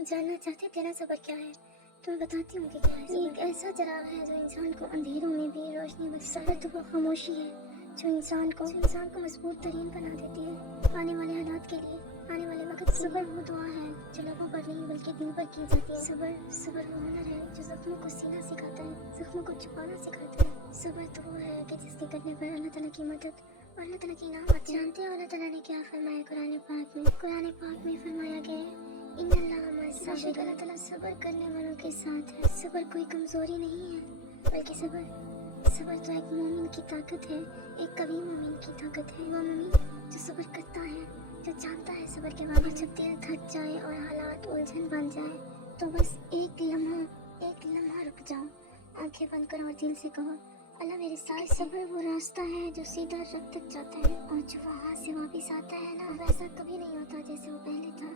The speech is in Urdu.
تم جاننا چاہتے تیرا صبر کیا ہے؟ تو میں بتاتی ہوں کہ کیا ہے. یہ ایک ایسا چراغ ہے جو انسان کو اندھیروں میں بھی روشنی بخشتا ہے. صبر تو وہ خاموشی ہے جو انسان کو مضبوط ترین بنا دیتی ہے آنے والے حالات کے لیے، آنے والے وقت. صبر وہ دعا ہے جو لبوں پر نہیں بلکہ دل پر کی جاتی ہے. صبر وہ ہنر ہے جو زخموں کو سینا سکھاتا ہے، زخموں کو چھپانا سکھاتا ہے. صبر تو وہ ہے کہ جس کے کرنے پر اللہ تعالیٰ کی مدد اور اللہ تعالیٰ کی انعام آتی ہے. جانتے ہو اللہ تعالیٰ نے کیا فرمایا قرآن پاک میں فرمایا گیا ہے ان اللہ مع الصابرین، اللہ تعالیٰ صبر کرنے والوں کے ساتھ ہے. صبر کوئی کمزوری نہیں ہے بلکہ صبر تو ایک مومن کی طاقت ہے، ایک قوی مومن کی طاقت ہے. وہ مومن جو صبر کرتا ہے، جو جانتا ہے صبر کے بعد جب دل تھک جائے اور حالات الجھن بن جائے تو بس ایک لمحہ رک جاؤ، آنکھیں بند کرو اور دل سے کہو اللہ میرے ساتھ. صبر وہ راستہ ہے جو سیدھا رب تک جاتا ہے اور جو وہاں سے واپس آتا ہے نا، ویسا کبھی نہیں ہوتا جیسے وہ پہلے تھا.